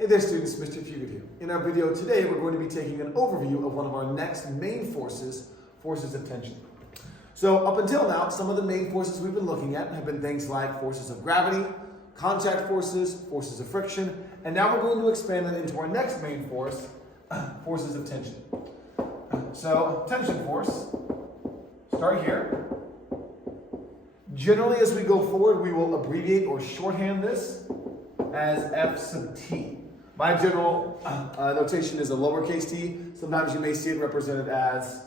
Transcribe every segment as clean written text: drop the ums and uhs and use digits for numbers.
Hey there students, Mr. Fugit here. In our video today, we're going to be taking an overview of one of our next main forces, forces of tension. So up until now, some of the main forces we've been looking at have been things like forces of gravity, contact forces, forces of friction, and now we're going to expand that into our next main force, forces of tension. So tension force, start here. Generally, as we go forward, we will abbreviate or shorthand this as F sub t. My general notation is a lowercase t. Sometimes you may see it represented as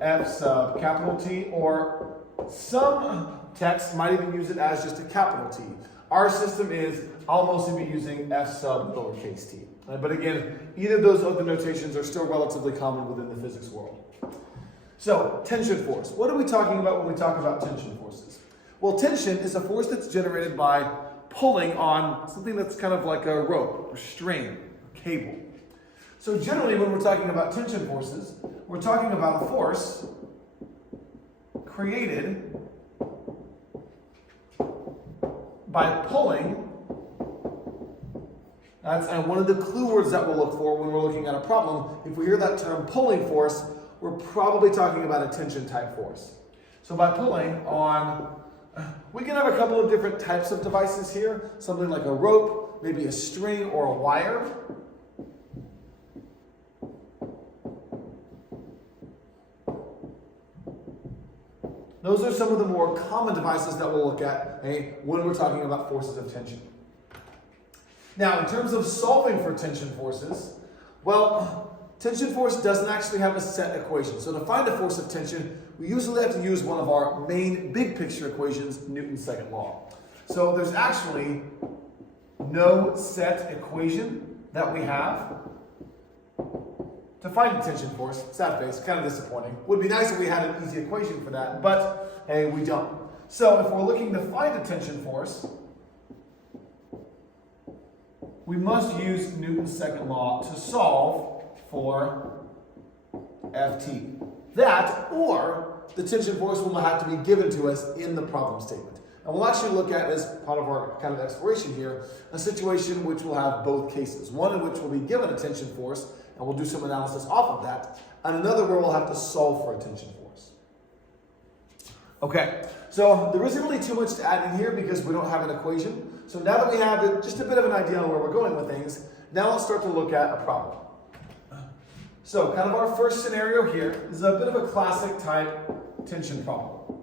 F sub capital T, or some texts might even use it as just a capital T. Our system is, I'll mostly be using F sub lowercase t. But again, either of those other notations are still relatively common within the physics world. So, tension force. What are we talking about when we talk about tension forces? Well, tension is a force that's generated by pulling on something that's kind of like a rope or string or cable. So generally when we're talking about tension forces, we're talking about a force created by pulling. That's one of the clue words that we'll look for when we're looking at a problem. If we hear that term pulling force, we're probably talking about a tension type force. So by pulling on, we can have a couple of different types of devices here. Something like a rope, maybe a string or a wire. Those are some of the more common devices that we'll look at when we're talking about forces of tension. Now, in terms of solving for tension forces, well, tension force doesn't actually have a set equation. So to find a force of tension, we usually have to use one of our main big picture equations, Newton's second law. So there's actually no set equation that we have to find a tension force. Sad face, kind of disappointing. Would be nice if we had an easy equation for that, but hey, we don't. So if we're looking to find a tension force, we must use Newton's second law to solve for Ft. That, or the tension force will have to be given to us in the problem statement. And we'll actually look at, as part of our kind of exploration here, a situation which will have both cases. One in which we'll be given a tension force, and we'll do some analysis off of that, and another where we'll have to solve for a tension force. Okay, so there isn't really too much to add in here because we don't have an equation. So now that we have just a bit of an idea on where we're going with things, now let's start to look at a problem. So kind of our first scenario here is a bit of a classic type tension problem.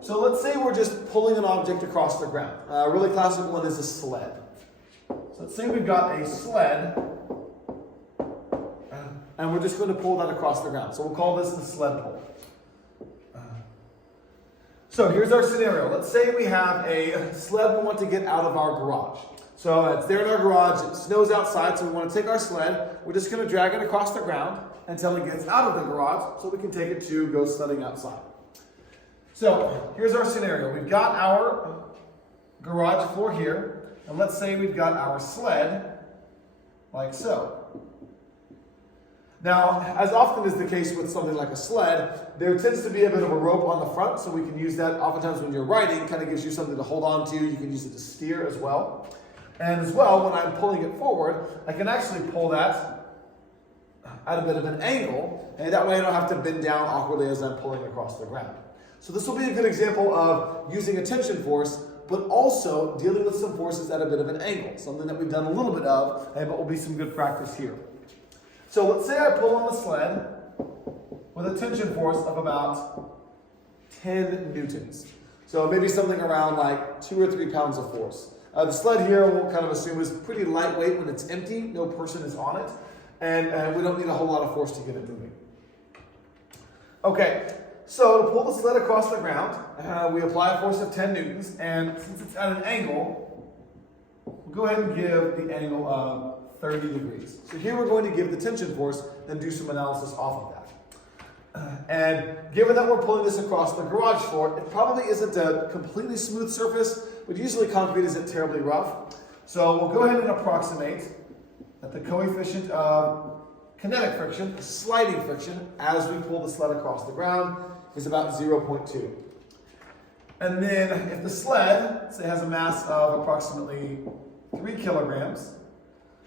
So let's say we're just pulling an object across the ground. A really classic one is a sled. So let's say we've got a sled and we're just going to pull that across the ground. So we'll call this the sled pull. So here's our scenario. Let's say we have a sled we want to get out of our garage. So it's there in our garage, it snows outside, so we want to take our sled, we're just going to drag it across the ground until it gets out of the garage so we can take it to go sledding outside. So here's our scenario. We've got our garage floor here, and let's say we've got our sled like so. Now, as often is the case with something like a sled, there tends to be a bit of a rope on the front, so we can use that oftentimes when you're riding. It kind of gives you something to hold on to. You can use it to steer as well. And as well, when I'm pulling it forward, I can actually pull that at a bit of an angle, and that way I don't have to bend down awkwardly as I'm pulling across the ground. So this will be a good example of using a tension force, but also dealing with some forces at a bit of an angle, something that we've done a little bit of, but will be some good practice here. So let's say I pull on the sled with a tension force of about 10 newtons. So maybe something around like 2 or 3 pounds of force. The sled here, we'll kind of assume, is pretty lightweight when it's empty. No person is on it. And we don't need a whole lot of force to get it moving. Okay, so to pull the sled across the ground, we apply a force of 10 newtons. And since it's at an angle, we'll go ahead and give the angle of 30 degrees. So here we're going to give the tension force and do some analysis off of that. And given that we're pulling this across the garage floor, it probably isn't a completely smooth surface, but usually concrete isn't terribly rough. So we'll go ahead and approximate that the coefficient of kinetic friction, sliding friction, as we pull the sled across the ground, is about 0.2. And then if the sled, say, has a mass of approximately 3 kilograms,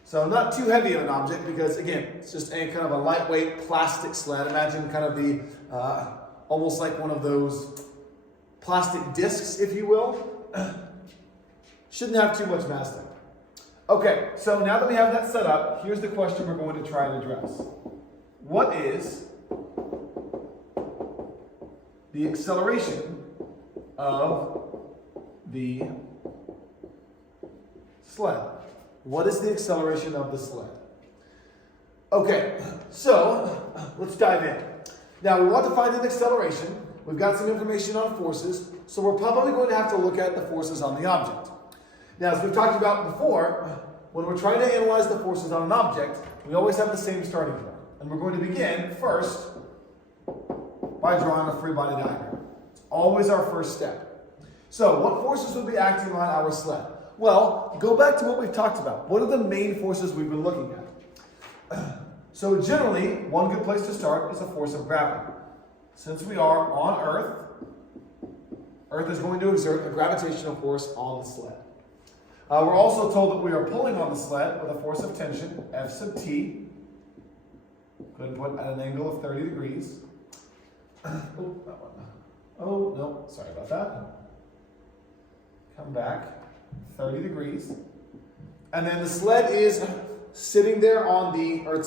so not too heavy of an object because, again, it's just a kind of a lightweight plastic sled. Imagine kind of the, almost like one of those plastic discs, if you will. Shouldn't have too much mass there. Okay, so now that we have that set up, here's the question we're going to try and address. What is the acceleration of the sled? What is the acceleration of the sled? Okay, so let's dive in. Now we want to find an acceleration. We've got some information on forces, so we're probably going to have to look at the forces on the object. Now, as we've talked about before, when we're trying to analyze the forces on an object, we always have the same starting point. And we're going to begin first by drawing a free body diagram. It's always our first step. So, what forces would be acting on our sled? Well, go back to what we've talked about. What are the main forces we've been looking at? So generally, one good place to start is the force of gravity. Since we are on Earth, Earth is going to exert a gravitational force on the sled. We're also told that we are pulling on the sled with a force of tension, F sub t. Go ahead and put at an angle of 30 degrees. Oh, that one. Oh, no, sorry about that. Come back, 30 degrees. And then the sled is sitting there on the, or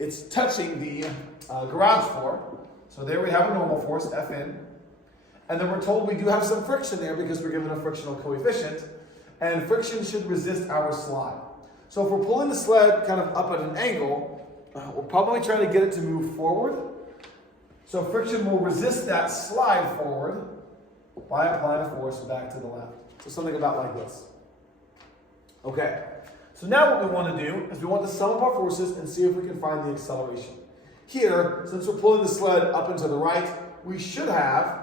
it's touching the garage floor. So there we have a normal force, Fn. And then we're told we do have some friction there because we're given a frictional coefficient. And friction should resist our slide. So if we're pulling the sled kind of up at an angle, we're probably trying to get it to move forward. So friction will resist that slide forward by applying a force back to the left. So something about like this. Okay, so now what we want to do is we want to sum up our forces and see if we can find the acceleration. Here, since we're pulling the sled up and to the right, we should have,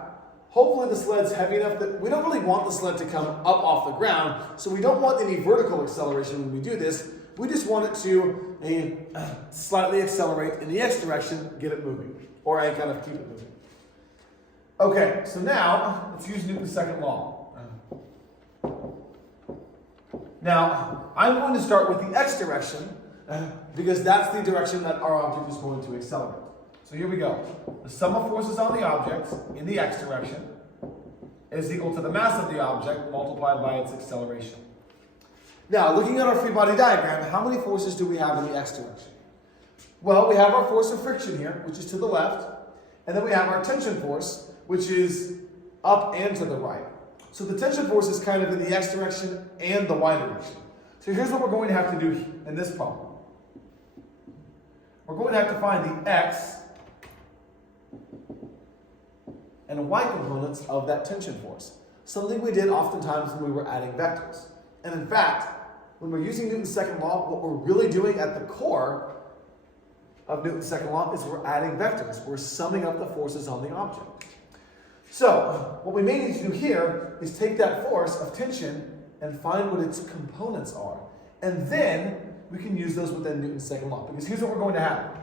hopefully the sled's heavy enough that we don't really want the sled to come up off the ground, so we don't want any vertical acceleration when we do this. We just want it to slightly accelerate in the x direction, get it moving, or kind of keep it moving. Okay, so now let's use Newton's second law. Now, I'm going to start with the x direction because that's the direction that our object is going to accelerate. So here we go. The sum of forces on the object in the x direction is equal to the mass of the object multiplied by its acceleration. Now, looking at our free body diagram, how many forces do we have in the x direction? Well, we have our force of friction here, which is to the left, and then we have our tension force, which is up and to the right. So the tension force is kind of in the x direction and the y direction. So here's what we're going to have to do in this problem. We're going to have to find the x and y components of that tension force. Something we did oftentimes when we were adding vectors. And in fact, when we're using Newton's second law, what we're really doing at the core of Newton's second law is we're adding vectors. We're summing up the forces on the object. So, what we may need to do here is take that force of tension and find what its components are. And then we can use those within Newton's second law. Because here's what we're going to have.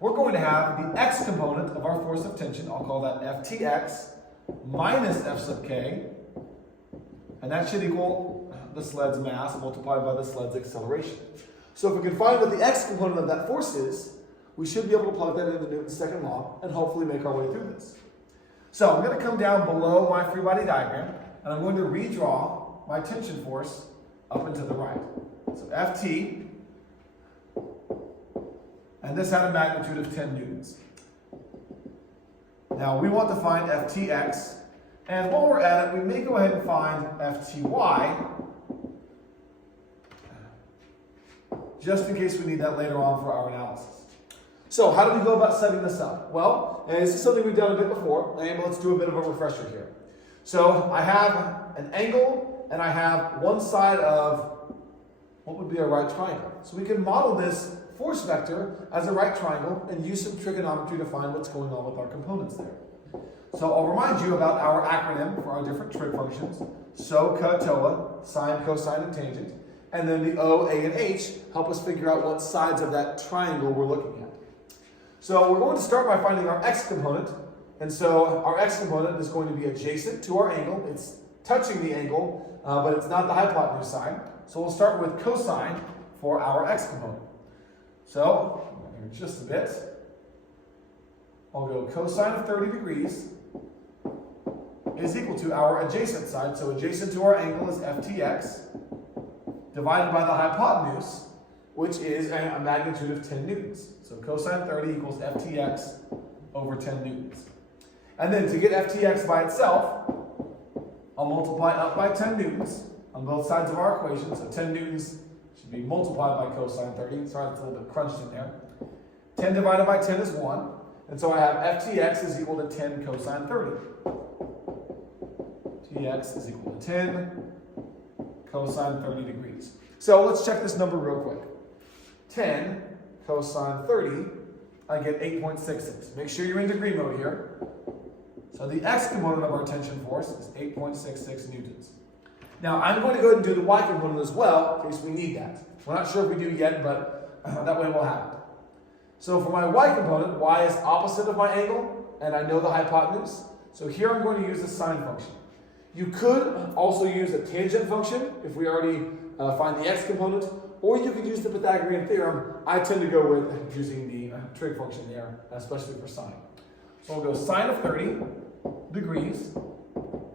We're going to have the x component of our force of tension, I'll call that ftx, minus f sub k, and that should equal the sled's mass multiplied by the sled's acceleration. So if we can find what the x component of that force is, we should be able to plug that into Newton's second law and hopefully make our way through this. So I'm going to come down below my free body diagram, and I'm going to redraw my tension force up and to the right. So Ft, and this had a magnitude of 10 newtons. Now we want to find Ftx, and while we're at it, we may go ahead and find Fty, just in case we need that later on for our analysis. So how do we go about setting this up? Well, this is something we've done a bit before, and let's do a bit of a refresher here. So I have an angle, and I have one side of what would be a right triangle. So we can model this force vector as a right triangle and use some trigonometry to find what's going on with our components there. So I'll remind you about our acronym for our different trig functions. SO, CA, TOA, sine, cosine, and tangent. And then the O, A, and H help us figure out what sides of that triangle we're looking at. So we're going to start by finding our x component, And so our x component is going to be adjacent to our angle. It's touching the angle, but it's not the hypotenuse side. So we'll start with cosine for our x component. So, just a bit. I'll go cosine of 30 degrees is equal to our adjacent side. So adjacent to our angle is ftx divided by the hypotenuse, which is a magnitude of 10 newtons. So cosine 30 equals ftx over 10 newtons. And then to get ftx by itself, I'll multiply up by 10 newtons on both sides of our equation. So 10 newtons should be multiplied by cosine 30. Sorry, it's a little bit crunched in there. 10 divided by 10 is 1. And so I have ftx is equal to 10 cosine 30. Tx is equal to 10 cosine 30 degrees. So let's check this number real quick. 10 cosine 30, I get 8.66. Make sure you're in degree mode here. So the x component of our tension force is 8.66 newtons. Now I'm going to go ahead and do the y component as well, in case we need that. We're not sure if we do yet, but that way we'll have it. So for my y component, y is opposite of my angle, and I know the hypotenuse. So here I'm going to use the sine function. You could also use a tangent function if we already find the x component, or you could use the Pythagorean theorem. I tend to go with using the trig function there, especially for sine. So we'll go sine of 30 degrees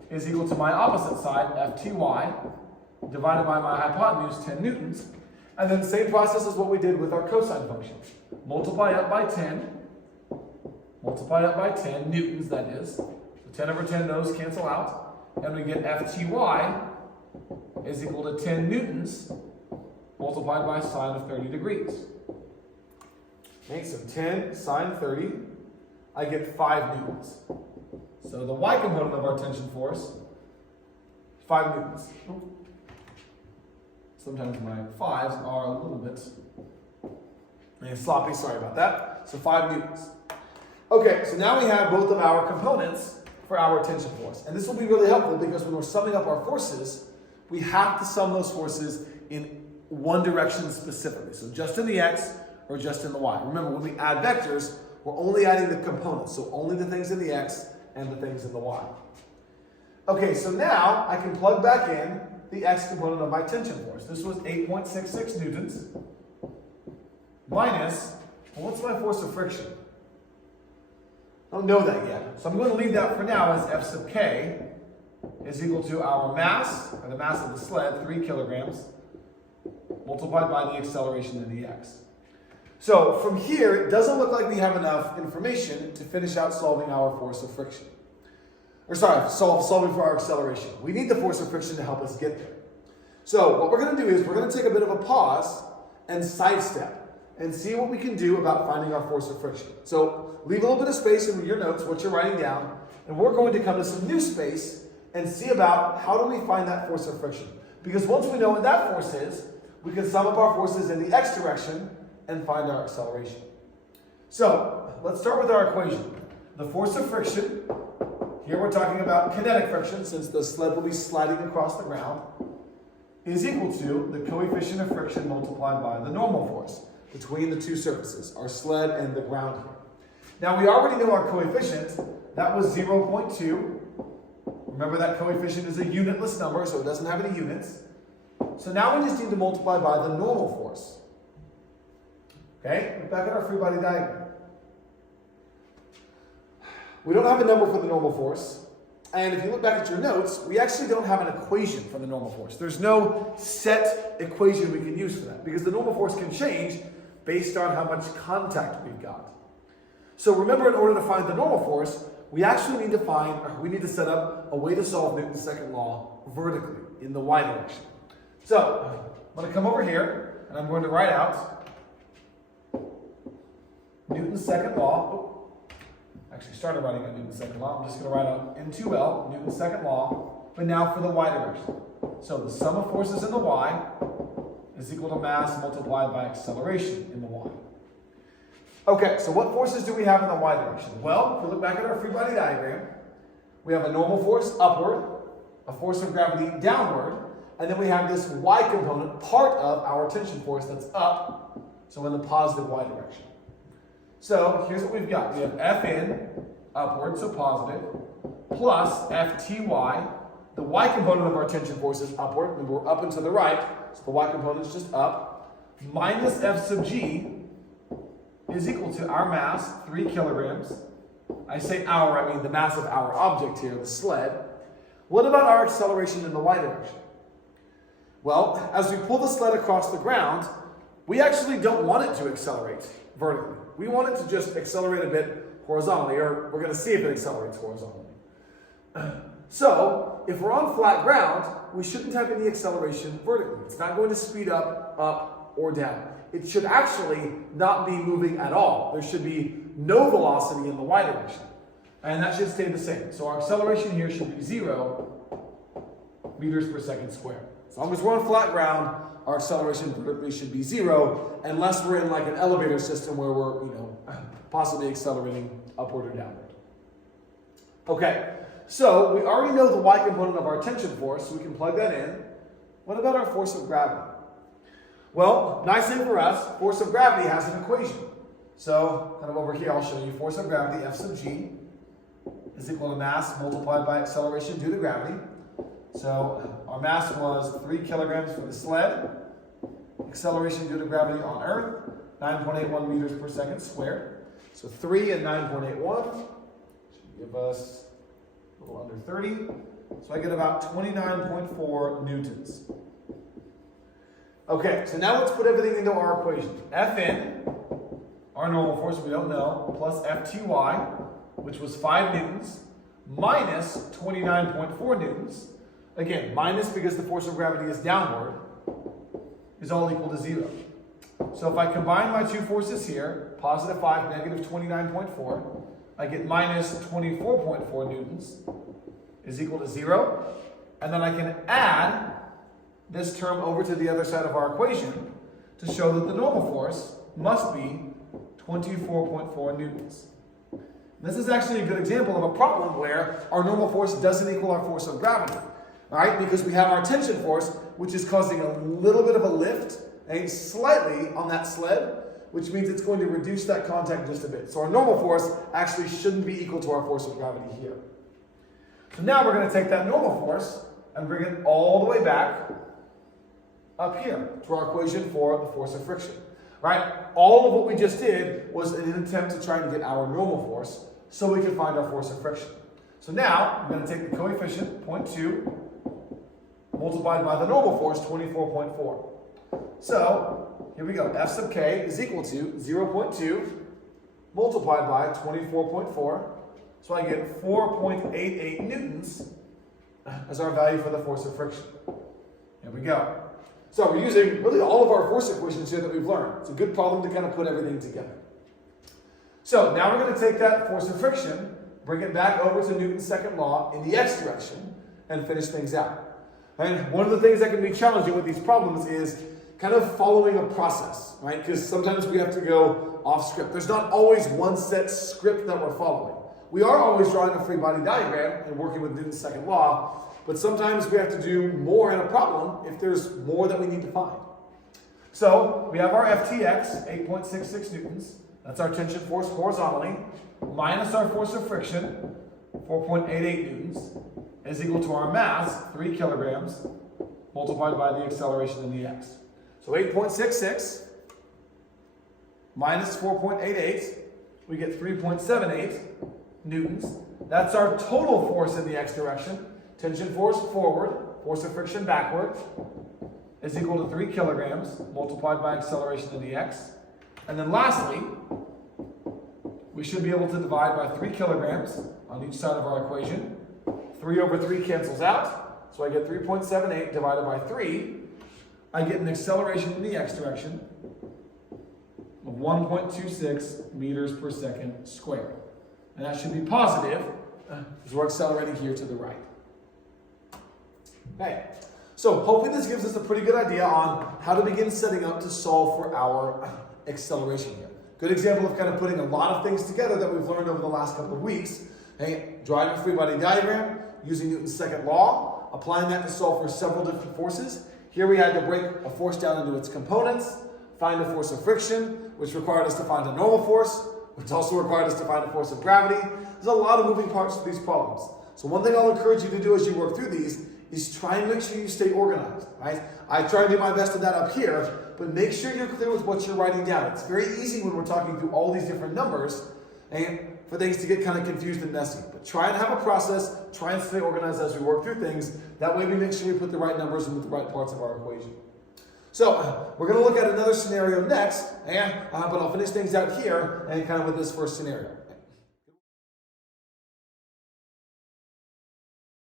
is equal to my opposite side, fty, divided by my hypotenuse, 10 newtons. And then same process as what we did with our cosine function. Multiply up by 10. Multiply up by 10, newtons that is. So 10 over 10, those cancel out. And we get fty is equal to 10 newtons multiplied by sine of 30 degrees. Okay, so 10 sine 30, I get 5 newtons. So the y component of our tension force, 5 newtons. Sometimes my 5s are a little bit sloppy, sorry about that. So 5 newtons. Okay, so now we have both of our components for our tension force. And this will be really helpful because when we're summing up our forces, we have to sum those forces in one direction specifically. So just in the x or just in the y. Remember, when we add vectors, we're only adding the components. So only the things in the x and the things in the y. Okay, so now I can plug back in the x component of my tension force. This was 8.66 newtons minus, well, what's my force of friction? I don't know that yet. So I'm going to leave that for now as F sub k is equal to our mass, or the mass of the sled, 3 kilograms, multiplied by the acceleration in the x. So from here, it doesn't look like we have enough information to finish out solving our force of friction. Or sorry, solving for our acceleration. We need the force of friction to help us get there. So what we're going to do is we're going to take a bit of a pause and sidestep and see what we can do about finding our force of friction. So leave a little bit of space in your notes, what you're writing down, and we're going to come to some new space and see about how do we find that force of friction. Because once we know what that force is, we can sum up our forces in the x direction and find our acceleration. So let's start with our equation. The force of friction, here we're talking about kinetic friction since the sled will be sliding across the ground, is equal to the coefficient of friction multiplied by the normal force between the two surfaces, our sled and the ground here. Now we already know our coefficient, that was 0.2. Remember that coefficient is a unitless number, so it doesn't have any units. So now we just need to multiply by the normal force. Okay, look back at our free body diagram. We don't have a number for the normal force. And if you look back at your notes, we actually don't have an equation for the normal force. There's no set equation we can use for that because the normal force can change based on how much contact we've got. So remember, in order to find the normal force, we actually need to set up a way to solve Newton's second law vertically in the y direction. So I'm going to come over here and I'm going to write out Newton's second law. Actually started writing out Newton's second law. I'm just going to write out N2L, Newton's second law, but now for the y direction. So the sum of forces in the y is equal to mass multiplied by acceleration in the y. Okay, so what forces do we have in the y direction? Well, if we look back at our free body diagram, we have a normal force upward, a force of gravity downward, and then we have this y component, part of our tension force that's up, so in the positive y direction. So here's what we've got. We have Fn upward, so positive, plus Fty. The y component of our tension force is upward. Remember, we're up and to the right, so the y component is just up, minus F sub g is equal to our mass, 3 kilograms. I say our, I mean the mass of our object here, the sled. What about our acceleration in the y direction? Well, as we pull the sled across the ground, we actually don't want it to accelerate vertically. We want it to just accelerate a bit horizontally, or we're going to see if it accelerates horizontally. So, if we're on flat ground, we shouldn't have any acceleration vertically. It's not going to speed up, or down. It should actually not be moving at all. There should be no velocity in the y direction. And that should stay the same. So our acceleration here should be 0 meters per second squared. As long as we're on flat ground, our acceleration vertically should be 0, unless we're in like an elevator system where we're, possibly accelerating upward or downward. Okay, so we already know the y component of our tension force, so we can plug that in. What about our force of gravity? Well, nice thing for us, force of gravity has an equation. So, kind of over here, I'll show you force of gravity, F sub g, is equal to mass multiplied by acceleration due to gravity. So, our mass was 3 kilograms for the sled. Acceleration due to gravity on Earth, 9.81 meters per second squared. So 3 and 9.81 should give us a little under 30. So I get about 29.4 newtons. Okay, so now let's put everything into our equation. Fn, our normal force we don't know, plus Fty, which was 5 newtons, minus 29.4 newtons. Again, minus because the force of gravity is downward, is all equal to 0. So if I combine my two forces here, positive 5, negative 29.4, I get minus 24.4 newtons is equal to 0. And then I can add this term over to the other side of our equation to show that the normal force must be 24.4 newtons. This is actually a good example of a problem where our normal force doesn't equal our force of gravity, right? Because we have our tension force, which is causing a little bit of a lift, slightly on that sled, which means it's going to reduce that contact just a bit. So our normal force actually shouldn't be equal to our force of gravity here. So now we're going to take that normal force and bring it all the way back up here to our equation for the force of friction, right? All of what we just did was in an attempt to try and get our normal force so we can find our force of friction. So now I'm going to take the coefficient, 0.2, multiplied by the normal force, 24.4. So here we go. F sub k is equal to 0.2 multiplied by 24.4. So I get 4.88 newtons as our value for the force of friction. Here we go. So we're using really all of our force equations here that we've learned. It's a good problem to kind of put everything together. So now we're going to take that force of friction, bring it back over to Newton's second law in the x direction, and finish things out. And one of the things that can be challenging with these problems is kind of following a process, right? Because sometimes we have to go off script. There's not always one set script that we're following. We are always drawing a free body diagram and working with Newton's second law, but sometimes we have to do more in a problem if there's more that we need to find. So we have our FTX, 8.66 newtons. That's our tension force horizontally, minus our force of friction, 4.88 newtons, is equal to our mass, 3 kilograms, multiplied by the acceleration in the x. So 8.66 minus 4.88, we get 3.78 newtons. That's our total force in the x direction. Tension force forward, force of friction backward, is equal to 3 kilograms, multiplied by acceleration in the x. And then lastly, we should be able to divide by 3 kilograms on each side of our equation. 3 over 3 cancels out, so I get 3.78 divided by 3. I get an acceleration in the x direction of 1.26 meters per second squared. And that should be positive, because we're accelerating here to the right. Okay, so hopefully this gives us a pretty good idea on how to begin setting up to solve for our acceleration here. Good example of kind of putting a lot of things together that we've learned over the last couple of weeks. Okay, drawing a free body diagram, using Newton's second law, applying that to solve for several different forces. Here we had to break a force down into its components, find a force of friction, which required us to find a normal force, which also required us to find a force of gravity. There's a lot of moving parts to these problems. So one thing I'll encourage you to do as you work through these is try and make sure you stay organized, right? I try and do my best of that up here, but make sure you're clear with what you're writing down. It's very easy when we're talking through all these different numbers and for things to get kind of confused and messy. But try and have a process, try and stay organized as we work through things. That way we make sure we put the right numbers into the right parts of our equation. So we're going to look at another scenario next, but I'll finish things out here and kind of with this first scenario.